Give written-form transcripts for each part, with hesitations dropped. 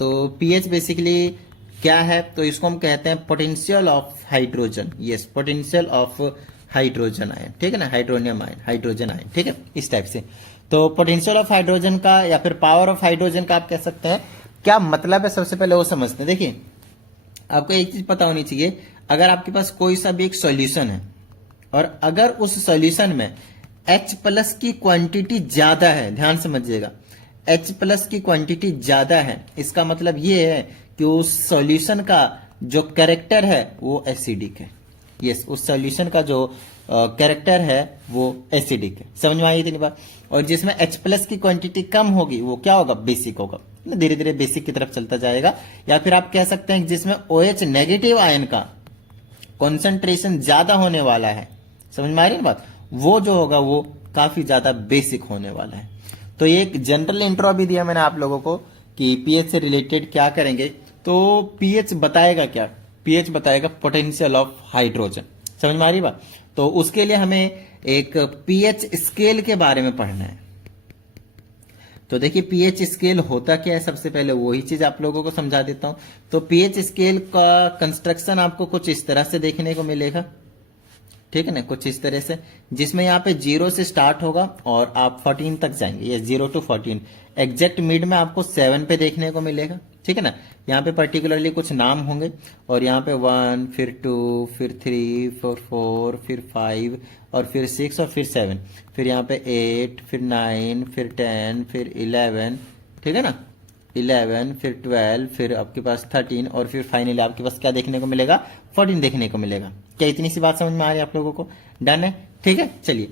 तो pH basically क्या है, तो इसको हम कहते हैं potential of hydrogen. Yes, potential of hydrogen ion, ठीक है ना, हाइड्रोनियम आयन, हाइड्रोजन आयन, ठीक है, इस टाइप से। तो पोटेंशियल ऑफ हाइड्रोजन का या फिर पावर ऑफ हाइड्रोजन का आप कह सकते हैं, क्या मतलब है सबसे पहले वो समझते हैं। देखिए, आपको एक चीज पता होनी चाहिए, अगर आपके पास कोई सा भी एक सॉल्यूशन है और अगर उस सॉल्यूशन में H प्लस की क्वांटिटी ज्यादा है, ध्यान समझिएगा, H प्लस की क्वांटिटी ज्यादा है, इसका मतलब ये है कि उस सॉल्यूशन का जो कैरेक्टर है वो एसिडिक है। यस, उस सॉल्यूशन का जो कैरेक्टर है वो एसिडिक है। समझ में आई इतनी बात। और जिसमें H प्लस की क्वांटिटी कम होगी वो क्या होगा, बेसिक होगा, धीरे धीरे बेसिक की तरफ चलता जाएगा। या फिर आप कह सकते हैं जिसमें OH नेगेटिव आयन का कॉन्सेंट्रेशन ज्यादा होने वाला है, समझ में आ रही है बात, वो जो होगा वो काफी ज्यादा बेसिक होने वाला है। तो ये एक जनरल इंट्रो भी दिया मैंने आप लोगों को कि पीएच से रिलेटेड क्या करेंगे। तो पीएच बताएगा क्या, पीएच बताएगा पोटेंशियल ऑफ हाइड्रोजन। समझ में आ रही बात। तो उसके लिए हमें एक पीएच स्केल के बारे में पढ़ना है। तो देखिए, पीएच स्केल होता क्या है, सबसे पहले वही चीज आप लोगों को समझा देता हूं। तो पीएच स्केल का कंस्ट्रक्शन आपको कुछ इस तरह से देखने को मिलेगा, ठीक है ना, कुछ इस तरह से, जिसमें यहाँ पे 0 से स्टार्ट होगा और आप 14 तक जाएंगे। ये 0 to 14, एग्जैक्ट मिड में आपको 7 पे देखने को मिलेगा, ठीक है ना। यहाँ पे पर्टिकुलरली कुछ नाम होंगे और यहाँ पे 1, फिर 2, फिर 3, फिर 4, फिर 5 और फिर 6 और फिर 7, फिर यहाँ पे 8, फिर 9, फिर 10, फिर 11, ठीक है ना, 11, फिर 12, फिर आपके पास 13 और फिर फाइनली आपके पास क्या देखने को मिलेगा, 14 देखने को मिलेगा। क्या इतनी सी बात समझ में आ रही है आप लोगों को, डन है, ठीक है, चलिए।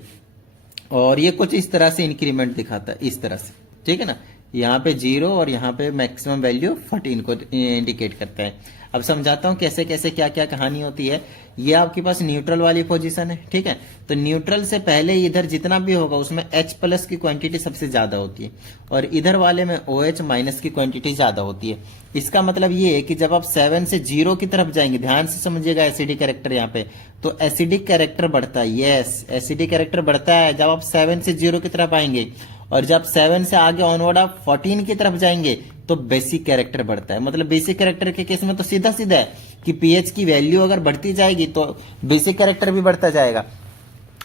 और ये कुछ इस तरह से इंक्रीमेंट दिखाता है, इस तरह से, ठीक है ना, यहाँ पे 0 और यहाँ पे मैक्सिमम वैल्यू 14 को इंडिकेट करता है। अब समझाता हूँ कैसे कैसे क्या क्या कहानी होती है। ये आपके पास न्यूट्रल वाली पोजीशन है, ठीक है। तो न्यूट्रल से पहले इधर जितना भी होगा उसमें H प्लस की क्वांटिटी सबसे ज्यादा होती है और इधर वाले में OH माइनस की क्वांटिटी ज्यादा होती है। इसका मतलब ये है कि जब आप 7 से 0 की तरफ जाएंगे, ध्यान से समझिएगा एसिडिक कैरेक्टर यहाँ पे, तो एसिडिक कैरेक्टर बढ़ता है। यस, एसिडिक कैरेक्टर बढ़ता है जब आप 7 से 0 की तरफ आएंगे और जब 7 से आगे ऑनवर्ड आप 14 की तरफ जाएंगे तो बेसिक कैरेक्टर बढ़ता है। मतलब बेसिक कैरेक्टर के केस में तो सीधा सीधा है कि पीएच की वैल्यू अगर बढ़ती जाएगी तो बेसिक कैरेक्टर भी बढ़ता जाएगा।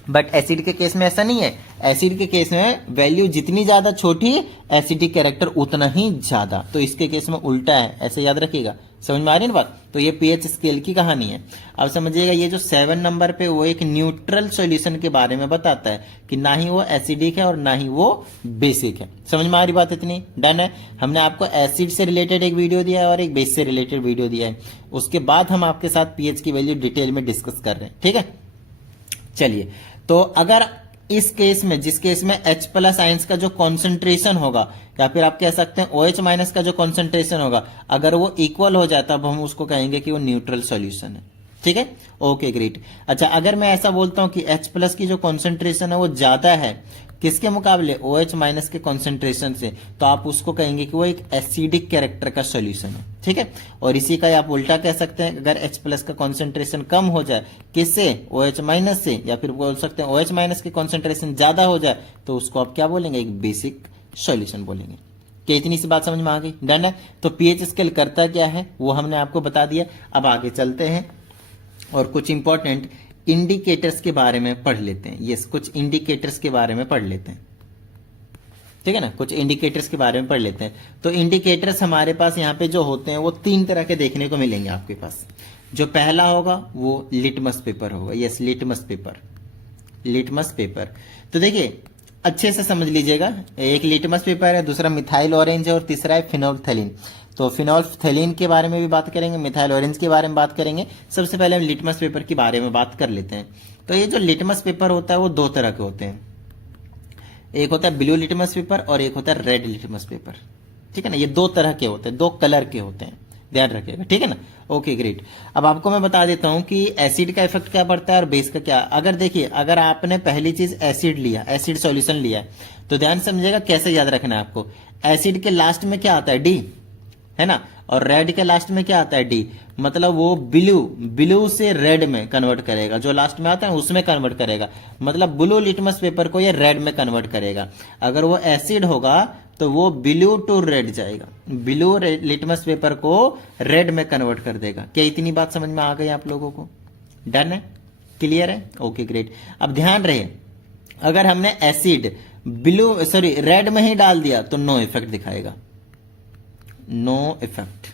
बट एसिड के केस में ऐसा नहीं है। एसिड के केस में वैल्यू जितनी ज्यादा छोटी, एसिडिक कैरेक्टर उतना ही ज्यादा। तो इसके केस में उल्टा है, ऐसे याद रखिएगा। समझ में आ रही है ना बात। तो ये पीएच स्केल की कहानी है। अब समझिएगा, ये जो 7 नंबर पे वो एक न्यूट्रल सॉल्यूशन के बारे में बताता है कि ना ही वो एसिडिक है और ना ही वो बेसिक है। समझ में आ रही बात, इतनी डन है। हमने आपको एसिड से रिलेटेड एक वीडियो दिया है और एक बेस से रिलेटेड वीडियो दिया है। उसके बाद हम आपके साथ पीएच की वैल्यू डिटेल में डिस्कस कर रहे हैं, ठीक है। चलिए, तो अगर इस केस में, जिस केस में H प्लस आइंस का जो कॉन्सेंट्रेशन होगा या फिर आप कह सकते हैं OH माइनस का जो कॉन्सेंट्रेशन होगा, अगर वो इक्वल हो जाता है तब हम उसको कहेंगे कि वो न्यूट्रल सॉल्यूशन है, ठीक है। Okay, great. अच्छा, अगर मैं ऐसा बोलता हूं कि H प्लस की जो कॉन्सेंट्रेशन है वो ज्यादा है किसके मुकाबले, OH माइनस के कॉन्सेंट्रेशन से, तो आप उसको कहेंगे कि वो एक एसिडिक कैरेक्टर का सॉल्यूशन है, ठीक है। और इसी का आप उल्टा कह सकते हैं, अगर H प्लस का कॉन्सेंट्रेशन कम हो जाए किससे, OH माइनस से, या फिर बोल सकते हैं OH माइनस के कॉन्सेंट्रेशन ज्यादा हो जाए तो उसको आप क्या बोलेंगे, एक बेसिक सॉल्यूशन बोलेंगे। क्या इतनी सी बात समझ में आ गई, डन है। तो पीएच स्केल करता क्या है वो हमने आपको बता दिया। अब आगे चलते हैं और कुछ इंपॉर्टेंट इंडिकेटर्स के बारे में पढ़ लेते हैं। यस, कुछ इंडिकेटर्स के बारे में पढ़ लेते हैं, ठीक है ना, कुछ इंडिकेटर्स के बारे में पढ़ लेते हैं। तो इंडिकेटर्स हमारे पास यहाँ पे जो होते हैं वो 3 तरह के देखने को मिलेंगे आपके पास। जो पहला होगा वो लिटमस पेपर होगा। Yes, litmus paper, litmus paper. तो देखिए, अच्छे से समझ लीजिएगा, एक लिटमस पेपर है, दूसरा मिथाइल ऑरेंज है और तीसरा है फिनोल्फथैलीन। तो फिनोल्फथैलीन के बारे में भी बात करेंगे, मिथाइल ऑरेंज के बारे में बात करेंगे। सबसे पहले हम लिटमस पेपर के बारे में बात कर लेते हैं। तो ये जो लिटमस पेपर होता है वो 2 तरह के होते हैं। एक होता है ब्लू लिटमस पेपर और एक होता है रेड लिटमस पेपर, ठीक है ना। ये 2 तरह के होते हैं, 2 कलर के होते हैं, ध्यान रखिएगा, ठीक है ना। Okay, great. अब आपको मैं बता देता हूं कि एसिड का इफेक्ट क्या पड़ता है और बेस का क्या। अगर देखिए, अगर आपने पहली चीज एसिड लिया, एसिड सॉल्यूशन लिया, तो ध्यान समझिएगा कैसे याद रखना है आपको। एसिड के लास्ट में क्या आता है, डी, है ना, और रेड के लास्ट में क्या आता है, डी, मतलब वो ब्लू से रेड में कन्वर्ट करेगा, जो लास्ट में आता है उसमें कन्वर्ट करेगा, मतलब ब्लू लिटमस पेपर को ये रेड में कन्वर्ट करेगा। अगर वो एसिड होगा तो वो ब्लू टू रेड जाएगा, ब्लू लिटमस पेपर को रेड में कन्वर्ट कर देगा। क्या इतनी बात समझ में आ गई आप लोगों को? डन है, क्लियर है, ओके ग्रेट। अब ध्यान रहे, अगर हमने एसिड रेड में ही डाल दिया तो नो इफेक्ट दिखाएगा, नो इफेक्ट,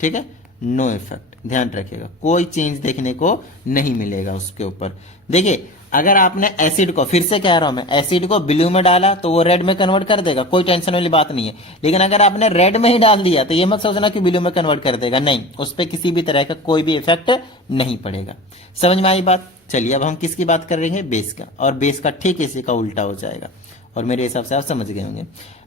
ठीक है, नो इफेक्ट, ध्यान रखिएगा, कोई चेंज देखने को नहीं मिलेगा उसके ऊपर। देखिए अगर आपने एसिड को, फिर से कह रहा हूं मैं, एसिड को ब्लू में डाला तो वो रेड में कन्वर्ट कर देगा, कोई टेंशन वाली बात नहीं है। लेकिन अगर आपने रेड में ही डाल दिया तो ये मत सोचना कि ब्लू में कन्वर्ट कर देगा, नहीं, उस पर किसी भी तरह का कोई भी इफेक्ट नहीं पड़ेगा। समझ में आई बात? चलिए अब हम किसकी बात कर रहे हैं, बेस का, और बेस का ठीक इसी का उल्टा हो जाएगा, और मेरे हिसाब से आप समझ गए होंगे।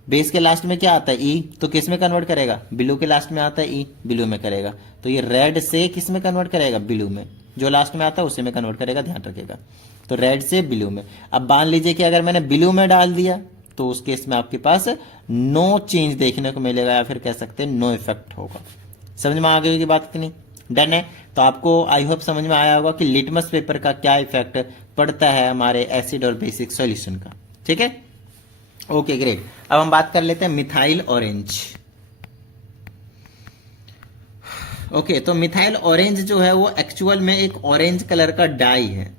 बेस के लास्ट में क्या आता है, ई, तो किस में कन्वर्ट करेगा, ब्लू के लास्ट में आता है ई, ब्लू में करेगा, तो ये रेड से किस में कन्वर्ट करेगा, ब्लू में, जो लास्ट में आता है उसी में कन्वर्ट करेगा, ध्यान रखिएगा। तो रेड से ब्लू में। अब मान लीजिए कि अगर मैंने ब्लू में डाल दिया तो उस केस में आपके पास नो चेंज देखने को मिलेगा, या फिर कह सकते हैं नो इफेक्ट होगा। समझ में आ गई होगी बात इतनी? डन है। तो आपको आई होप समझ में आया होगा कि लिटमस पेपर का क्या इफेक्ट पड़ता है हमारे एसिड और बेसिक सॉल्यूशन का, ठीक है, ओके ग्रेट। अब हम बात कर लेते हैं मिथाइल ऑरेंज। ओके, तो मिथाइल ऑरेंज जो है वो एक्चुअल में एक ऑरेंज कलर का डाई है,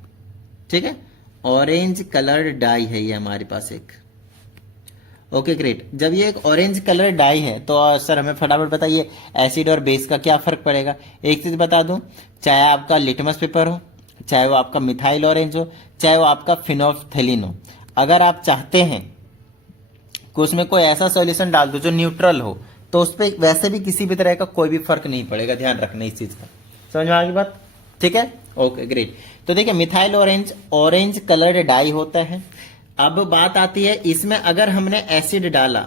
ठीक है, ऑरेंज कलर डाई है ये हमारे पास एक। ओके ग्रेट, जब ये एक ऑरेंज कलर डाई है तो सर हमें फटाफट बताइए एसिड और बेस का क्या फर्क पड़ेगा। एक चीज बता दूं, चाहे आपका लिटमस पेपर हो, चाहे वो आपका मिथाइल ऑरेंज हो, चाहे वो आपका फिनोल्फथेलिन हो, अगर आप चाहते हैं कि उसमें कोई ऐसा सॉल्यूशन डाल दो जो न्यूट्रल हो, तो उस पर वैसे भी किसी भी तरह का कोई भी फर्क नहीं पड़ेगा, ध्यान रखना इस चीज का। समझ में आ गई बात? ठीक है, ओके ग्रेट। तो देखिए methyl orange orange coloured dye होता है। अब बात आती है इसमें अगर हमने एसिड डाला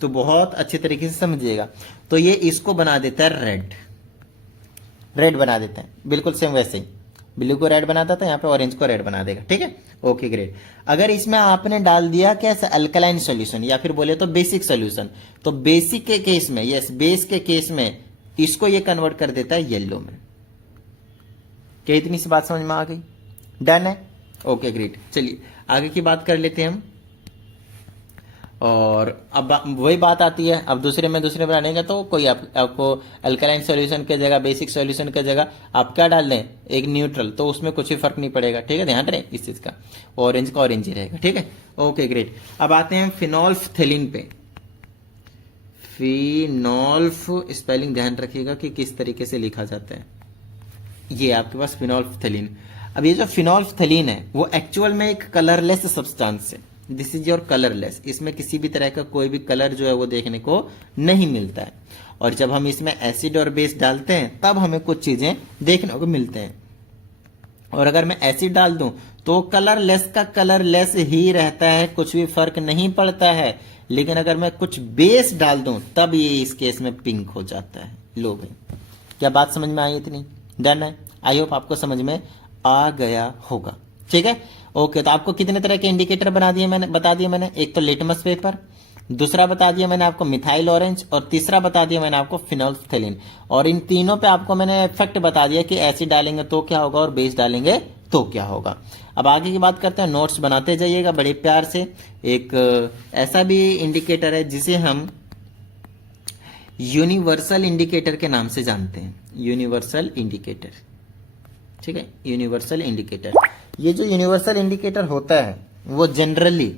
तो बहुत अच्छे तरीके से समझिएगा, तो ये इसको बना देता है रेड, रेड बना देता है, बिल्कुल सेम वैसे ही ब्लू को रेड बनाता था, यहाँ पे ऑरेंज को रेड बना देगा, ठीक है, ओके ग्रेट। अगर इसमें आपने डाल दिया कैसे अल्कलाइन सॉल्यूशन या फिर बोले तो बेसिक सॉल्यूशन, तो बेसिक के केस में, यस बेस के केस में इसको ये कन्वर्ट कर देता है येलो में। क्या इतनी सी बात समझ में आ गई? डन है, ओके ग्रेट। चलिए आगे की बात कर लेते हैं हम। और अब वही बात आती है, अब दूसरे बनाने का तो कोई आपको अल्कलाइन सॉल्यूशन के जगह बेसिक सॉल्यूशन के जगह आप क्या डाल दें, एक न्यूट्रल, तो उसमें कुछ भी फर्क नहीं पड़ेगा, ठीक है, ध्यान रहे इस चीज का, ऑरेंज का ऑरेंज ही रहेगा, ठीक है, ओके ग्रेट। अब आते हैं फिनोल्फथेलिन पे। फिनोल्फ स्पेलिंग ध्यान रखिएगा कि किस तरीके से लिखा जाता है। ये आपके पास फिनोल्फथेलिन। अब ये जो फिनोल्फथेलिन है वो एक्चुअल में एक कलरलेस सब्सटेंस है, दिस इज योर कलरलेस, इसमें किसी भी तरह का कोई भी कलर जो है वो देखने को नहीं मिलता है। और जब हम इसमें एसिड और बेस डालते हैं तब हमें कुछ चीजें देखने को मिलते हैं, और अगर मैं एसिड डाल दूं तो कलरलेस का कलरलेस ही रहता है, कुछ भी फर्क नहीं पड़ता है। लेकिन अगर मैं कुछ बेस डाल दूं तब ये इस केस में पिंक हो जाता है। लो भाई, क्या बात समझ में आई इतनी? डन है, आई होप आपको समझ में आ गया होगा, ठीक है, ओके। तो आपको कितने तरह के इंडिकेटर बता दिए मैंने, एक तो लिटमस पेपर, दूसरा बता दिया मैंने आपको मिथाइल ऑरेंज, और तीसरा बता दिया मैंने आपको फिनोल्फथेलिन। और इन तीनों पे आपको मैंने इफेक्ट बता दिया कि एसिड डालेंगे तो क्या होगा और बेस डालेंगे तो क्या होगा। अब आगे की बात करते हैं, नोट्स बनाते जाइएगा बड़े प्यार से। एक ऐसा भी इंडिकेटर है जिसे हम यूनिवर्सल इंडिकेटर के नाम से जानते हैं, यूनिवर्सल इंडिकेटर, ठीक है, यूनिवर्सल इंडिकेटर। ये जो यूनिवर्सल इंडिकेटर होता है वो जनरली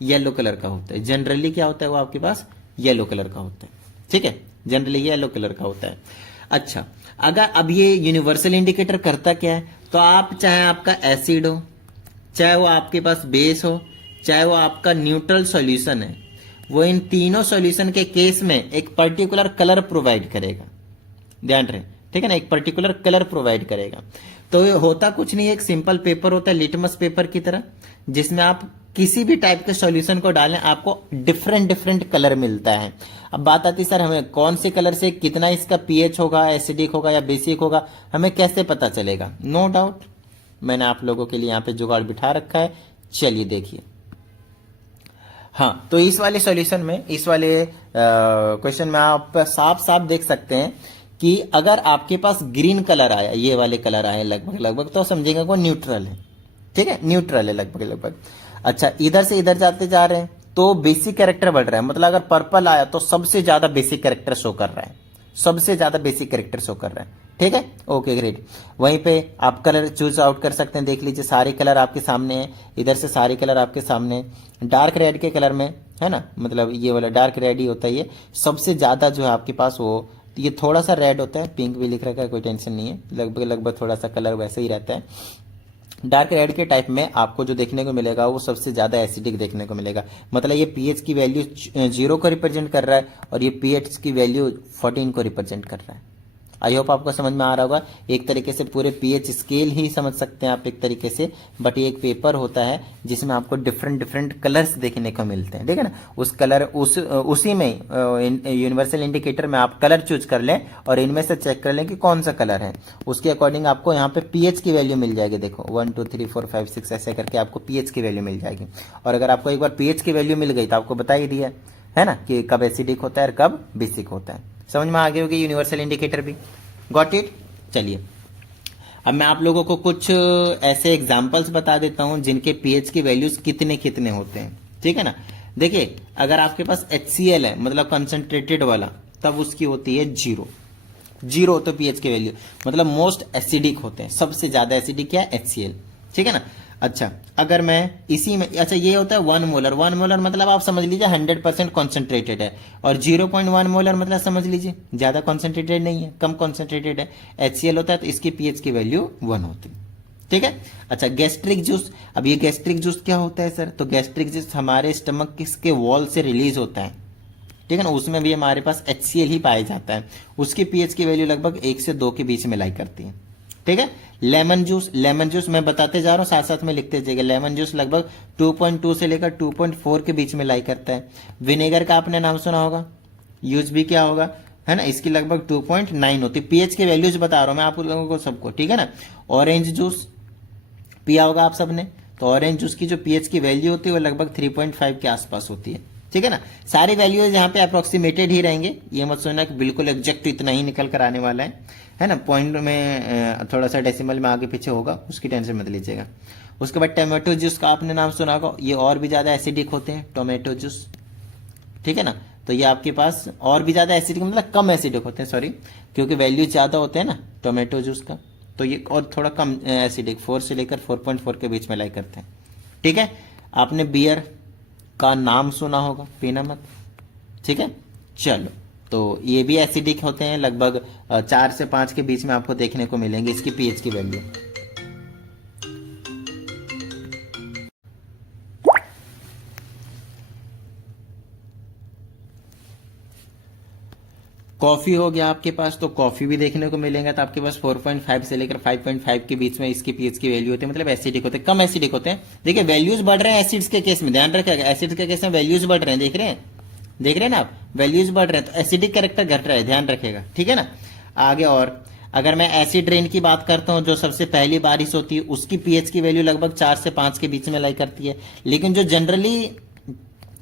येलो कलर का होता है। जनरली क्या होता है, वो आपके पास येलो कलर का होता है, ठीक है, जनरली येलो कलर का होता है। अच्छा, अगर अब ये यूनिवर्सल इंडिकेटर करता क्या है, तो आप चाहे आपका एसिड हो, चाहे वो आपके पास बेस हो, चाहे वो आपका न्यूट्रल सॉल्यूशन है, वो इन तीनों सॉल्यूशन के केस में एक पर्टिकुलर कलर प्रोवाइड करेगा, ध्यान रहे, ठीक है ना, एक पर्टिकुलर कलर प्रोवाइड करेगा। तो ये होता कुछ नहीं, एक सिंपल पेपर होता है लिटमस पेपर की तरह, जिसमें आप किसी भी टाइप के सॉल्यूशन को डालें आपको डिफरेंट डिफरेंट कलर मिलता है। अब बात आती है सर हमें कौन से कलर से कितना इसका पीएच होगा, एसिडिक होगा या बेसिक होगा, हमें कैसे पता चलेगा? नो डाउट मैंने आप लोगों के लिए यहाँ पे जुगाड़ बिठा रखा है, चलिए देखिए। हाँ, तो इस वाले सॉल्यूशन में, इस वाले क्वेश्चन में आप साफ साफ देख सकते हैं कि अगर आपके पास ग्रीन कलर आया, ये वाले कलर आए लगभग लगभग, तो समझेंगे वो न्यूट्रल है। ठीक है, न्यूट्रल है लगभग लगभग। अच्छा, इधर से इधर जाते जा रहे हैं तो बेसिक कैरेक्टर बढ़ रहा है, मतलब अगर पर्पल आया तो सबसे ज्यादा बेसिक कैरेक्टर शो कर रहा है, सबसे ज्यादा बेसिक कैरेक्टर शो कर रहा है। ठीक है, ओके ग्रेट। वहीं पे आप कलर चूज आउट कर सकते हैं, देख लीजिए सारे कलर आपके सामने हैं, इधर से सारे कलर आपके सामने हैं। डार्क रेड के कलर में है ना, मतलब ये वाला डार्क रेड ही होता है, ये सबसे ज्यादा जो है आपके पास वो, ये थोड़ा सा रेड होता है, पिंक भी लिख रखा है, कोई टेंशन नहीं है, लगभग लगभग थोड़ा सा कलर वैसे ही रहता है। डार्क रेड के टाइप में आपको जो देखने को मिलेगा वो सबसे ज्यादा एसिडिक देखने को मिलेगा, मतलब ये पीएच की वैल्यू 0 को रिप्रेजेंट कर रहा है और ये पीएच की वैल्यू 14 को रिप्रेजेंट कर रहा है। आई होप आपको समझ में आ रहा होगा। एक तरीके से पूरे पीएच स्केल ही समझ सकते हैं आप एक तरीके से, बट ये एक पेपर होता है जिसमें आपको डिफरेंट डिफरेंट कलर्स देखने को मिलते हैं। ठीक है ना, उस कलर उसी में यूनिवर्सल इंडिकेटर में आप कलर चूज कर लें और इनमें से चेक कर लें कि कौन सा कलर है, उसके अकॉर्डिंग आपको यहाँ पे पीएच की वैल्यू मिल जाएगी। देखो 1 2 3 4 5 6 ऐसे करके आपको पीएच की वैल्यू मिल जाएगी। और अगर आपको एक बार पीएच की वैल्यू मिल गई तो आपको बता ही दिया है ना कि कब एसिडिक होता है और कब बेसिक होता है। समझ में आ गई होगी यूनिवर्सल इंडिकेटर भी। Got it. चलिए अब मैं आप लोगों को कुछ ऐसे एग्जांपल्स बता देता हूं जिनके पीएच की वैल्यूज कितने कितने होते हैं। ठीक है ना, देखिए अगर आपके पास HCl है, मतलब कंसंट्रेटेड वाला, तब उसकी होती है 0 होते पीएच की वैल्यू, मतलब मोस्ट एसिडिक होते हैं, सबसे ज्यादा एसिडिक क्या है, HCl। ठीक है ना। अच्छा, अगर मैं इसी में, अच्छा ये होता है 1 मोलर, 1 मोलर मतलब आप समझ लीजिए 100% कॉन्सेंट्रेटेड है, और 0.1 मोलर मतलब समझ लीजिए ज्यादा कॉन्सेंट्रेटेड नहीं है, कम कॉन्सेंट्रेटेड है, HCl होता है, तो इसकी पीएच की वैल्यू 1 होती है। ठीक है। अच्छा, गैस्ट्रिक जूस, अब ये गैस्ट्रिक जूस क्या होता है सर, तो गैस्ट्रिक जूस हमारे स्टमक के वॉल से रिलीज होता है। ठीक है ना, उसमें भी हमारे पास HCl ही पाया जाता है, उसकी पीएच की वैल्यू लगभग 1 से 2 के बीच में लाई करती है। ठीक है। लेमन जूस मैं बताते जा रहा हूं, साथ साथ में लिखते जाइएगा। लेमन जूस लगभग 2.2 से लेकर 2.4 के बीच में लाई करता है। विनेगर का आपने नाम सुना होगा, यूज भी क्या होगा, है ना, इसकी लगभग 2.9 होती है। पीएच के वैल्यूज बता रहा हूं मैं आप लोगों को सबको। ठीक है ना। ऑरेंज जूस पिया होगा आप सबने, तो ऑरेंज जूस की जो पीएच की वैल्यू होती है वो लगभग 3.5 के आसपास होती है। ठीक है ना। सारी वैल्यूज यहाँ पे अप्रोक्सीमेटेड ही रहेंगे, ये मत सोचना कि बिल्कुल एग्जैक्ट इतना ही निकल कर आने वाला है ना, पॉइंट में थोड़ा सा डेसिमल में आगे पीछे होगा, उसकी टेंशन मत लीजिएगा। उसके बाद टोमेटो जूस का आपने नाम सुना होगा, ये और भी ज्यादा एसिडिक होते हैं टोमेटो जूस। ठीक है ना, तो ये आपके पास और भी ज्यादा एसिडिक, मतलब कम एसिडिक होते हैं, सॉरी, क्योंकि वैल्यूज ज्यादा होते हैं ना टोमेटो जूस का, तो ये और थोड़ा कम एसिडिक, 4 से लेकर 4.4 के बीच में लाई करते हैं। ठीक है। आपने बियर का नाम सुना होगा, पीना मत। ठीक है। चलो, तो ये भी एसिडिक होते हैं, लगभग 4 से 5 के बीच में आपको देखने को मिलेंगे इसकी पीएच की वैल्यू। कॉफी हो गया आपके पास, तो कॉफी भी देखने को मिलेगा, तो आपके पास 4.5 से लेकर 5.5 के बीच में इसकी पीएच की वैल्यू होती है, मतलब एसिडिक होते हैं, कम एसिडिक होते हैं। देखिए वैल्यूज बढ़ रहे हैं एसिड्स के केस में, ध्यान रखिएगा, एसिड्स के केस में वैल्यूज बढ़ रहे हैं, देख रहे हैं ना आप, वैल्यूज बढ़ रहे हैं, तो एसिडिक कैरेक्टर घट रहा है, ध्यान रखिएगा। ठीक है ना। आगे और अगर मैं एसिड रेन की बात करता हूं, जो सबसे पहली बारिश होती है, उसकी पीएच की वैल्यू लगभग 4 से 5 के बीच में लाई करती है। लेकिन जो जनरली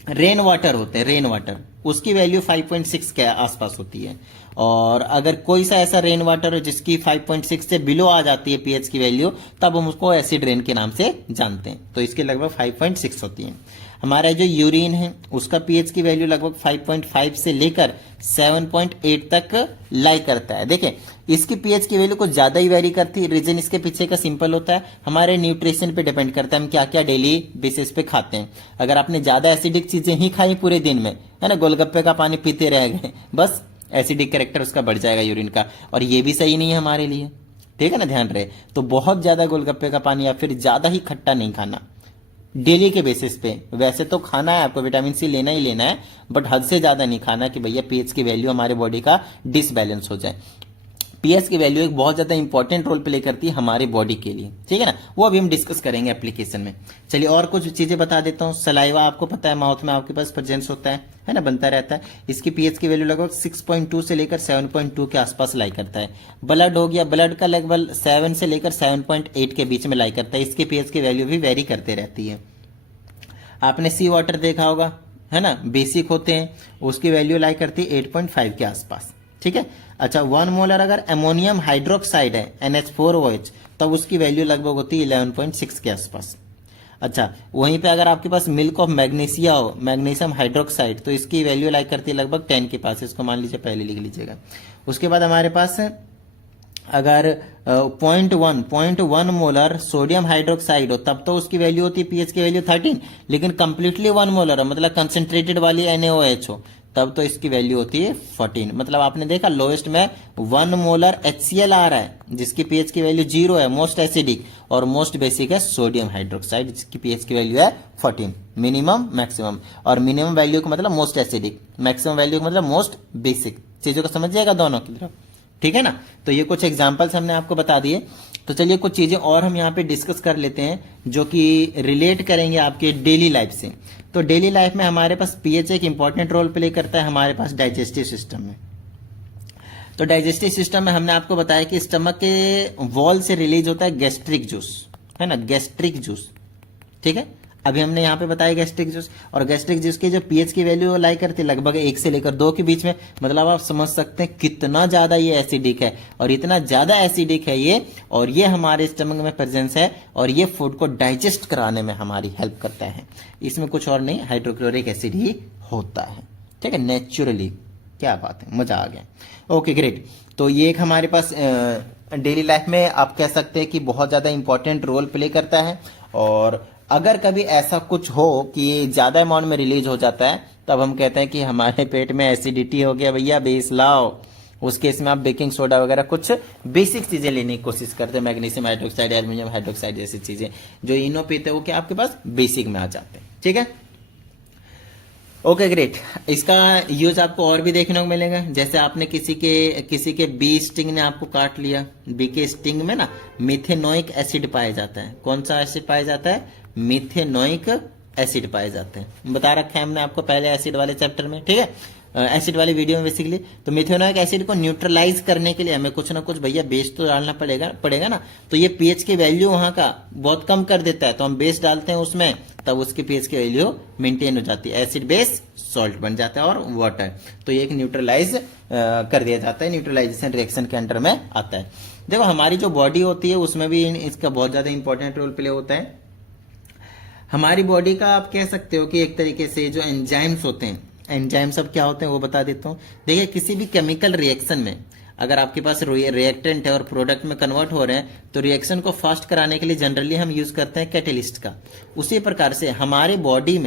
रेन वाटर होते हैं, रेन वाटर, उसकी वैल्यू 5.6 के आसपास होती है। और अगर कोई सा ऐसा रेन वाटर हो जिसकी 5.6 से बिलो आ जाती है पीएच की वैल्यू, तब हम उसको एसिड रेन के नाम से जानते हैं, तो इसकी लगभग 5.6 होती है। हमारा जो यूरिन है उसका पीएच की वैल्यू लगभग 5.5 से लेकर 7.8 तक लाई करता है। देखिए इसकी पीएच की वैल्यू कुछ ज्यादा ही वेरी करती है, रीजन इसके पीछे का सिंपल होता है, हमारे न्यूट्रिशन पे डिपेंड करता है, हम क्या क्या डेली बेसिस पे खाते हैं। अगर आपने ज्यादा एसिडिक चीजें ही खाई पूरे दिन में, है ना, गोलगप्पे का पानी पीते रह गए, बस एसिडिक कैरेक्टर उसका बढ़ जाएगा यूरिन का, और ये भी सही नहीं है हमारे लिए। ठीक है ना, ध्यान रहे। तो बहुत ज्यादा गोलगप्पे का पानी या फिर ज्यादा ही खट्टा नहीं खाना डेली के बेसिस पे। वैसे तो खाना है, आपको विटामिन सी लेना ही लेना है, बट हद से ज्यादा नहीं खाना कि भैया पीएच की वैल्यू हमारे बॉडी का डिसबैलेंस हो जाए। पीएच की वैल्यू एक बहुत ज्यादा इंपॉर्टेंट रोल प्ले करती है हमारी बॉडी के लिए। ठीक है ना, वो अभी हम डिस्कस करेंगे एप्लीकेशन में। चलिए और कुछ चीजें बता देता हूँ। सलाइवा आपको पता है माउथ में आपके पास प्रेजेंस होता है ना, बनता रहता है। इसकी पीएच की वैल्यू लगभग 6.2 से लेकर 7.2 के आसपास लाई करता है। ब्लड हो गया, ब्लड का लगभग 7 से लेकर 7.8 के बीच में लाई करता है। इसकी पीएच की वैल्यू भी वेरी करते रहती है। आपने सी वाटर देखा होगा, है ना, बेसिक होते हैं, उसकी वैल्यू लाई करती है 8.5 के आसपास, ठीक है। अच्छा 1 मोलर अगर अमोनियम हाइड्रोक्साइड है NH4OH, तब उसकी वैल्यू लगभग होती है 11.6 के आसपास। अच्छा वहीं पे अगर आपके पास मिल्क ऑफ मैग्नीसिया हो, मैग्नीशियम हाइड्रोक्साइड, तो इसकी वैल्यू लाइक करती है लगभग 10 के पास, इसको मान लीजिए पहले लिख लीजिएगा। उसके बाद हमारे पास अगर 0.1 मोलर सोडियम हाइड्रोक्साइड हो, तब तो उसकी वैल्यू होती है पीएच की वैल्यू 13, लेकिन कंप्लीटली 1 मोलर हो, मतलब कंसेंट्रेटेड वाली NaOH हो, तब तो इसकी वैल्यू होती है 14। मतलब आपने देखा लोएस्ट में 1 मोलर HCl आ रहा है जिसकी पीएच की वैल्यू 0 है, मोस्ट एसिडिक, और मोस्ट बेसिक है सोडियम हाइड्रोक्साइड जिसकी पीएच की वैल्यू है 14। मिनिमम मैक्सिमम, और मिनिमम वैल्यू का मतलब मोस्ट एसिडिक, मैक्सिमम वैल्यू का मतलब मोस्ट बेसिक। चीजों को समझिएगा दोनों की तरफ, ठीक है ना। तो ये कुछ एग्जांपल्स हमने आपको बता दिए। तो चलिए कुछ चीजें और हम यहाँ पे डिस्कस कर लेते हैं जो कि रिलेट करेंगे आपके डेली लाइफ से। तो डेली लाइफ में हमारे पास पीएच एक इंपॉर्टेंट रोल प्ले करता है हमारे पास डाइजेस्टिव सिस्टम में। तो डाइजेस्टिव सिस्टम में हमने आपको बताया कि स्टमक के वॉल से रिलीज होता है गैस्ट्रिक जूस, है ना, गैस्ट्रिक जूस, ठीक है। अभी हमने यहाँ पे बताया गैस्ट्रिक जूस, और गैस्ट्रिक जूस की जो पीएच की वैल्यू लाई करती है लगभग 1 से लेकर 2 के बीच में। मतलब आप समझ सकते हैं कितना ज्यादा ये एसिडिक है, और इतना ज्यादा एसिडिक है ये, और ये हमारे स्टमक में प्रेजेंस है, और ये फूड को डाइजेस्ट कराने में हमारी हेल्प करता है। इसमें कुछ और नहीं, हाइड्रोक्लोरिक एसिड ही होता है, ठीक है, नेचुरली। क्या बात है, मजा आ गया। Okay great. तो ये एक हमारे पास डेली लाइफ में आप कह सकते हैं कि बहुत ज्यादा इंपॉर्टेंट रोल प्ले करता है। और अगर कभी ऐसा कुछ हो कि ज्यादा अमाउंट में रिलीज हो जाता है, तब हम कहते हैं कि हमारे पेट में एसिडिटी हो गया भैया, बेस लाओ। उस केस में आप बेकिंग सोडा वगैरह कुछ बेसिक चीजें लेने की कोशिश करते हैं, मैग्नीशियम हाइड्रोक्साइड, एल्यूमिनियम हाइड्रोक्साइड जैसी चीजें जो इनो पीते हैं वो क्या आपके पास बेसिक में आ जाते हैं, ठीक है। Okay great. इसका यूज आपको और भी देखने को मिलेगा, जैसे आपने किसी के बी स्टिंग ने आपको काट लिया, बी के स्टिंग में ना मिथेनोइक एसिड पाया जाता है। कौन सा एसिड पाया जाता है? मिथेनोइक एसिड पाए जाते हैं। बता रखा है हमने आपको पहले एसिड वाले चैप्टर में, ठीक है, एसिड वाली वीडियो में बेसिकली। तो मिथेनोइक एसिड को न्यूट्रलाइज करने के लिए हमें कुछ ना कुछ भैया बेस तो डालना पड़ेगा ना। तो ये पीएच की वैल्यू वहां का बहुत कम कर देता है, तो हम बेस डालते हैं उसमें, तब उसकी पीएच की वैल्यू मेंटेन हो जाती है, एसिड बेस सॉल्ट बन जाता है और वाटर। तो ये एक न्यूट्रलाइज कर दिया जाता है, न्यूट्रलाइजेशन रिएक्शन के अंडर में आता है। देखो हमारी जो बॉडी होती है उसमें भी इसका बहुत ज्यादा इंपॉर्टेंट रोल प्ले होता है। हमारी बॉडी का आप कह सकते हो कि एक तरीके से जो एंजाइम्स होते हैं, एंजाइम्स अब क्या होते हैं वो बता देता हूँ। देखिए किसी भी केमिकल रिएक्शन में अगर आपके पास रिएक्टेंट है और प्रोडक्ट में कन्वर्ट हो रहे हैं, तो रिएक्शन को फास्ट कराने के लिए जनरली हम यूज करते हैं कैटेलिस्ट का। उसी प्रकार से हमारे बॉडी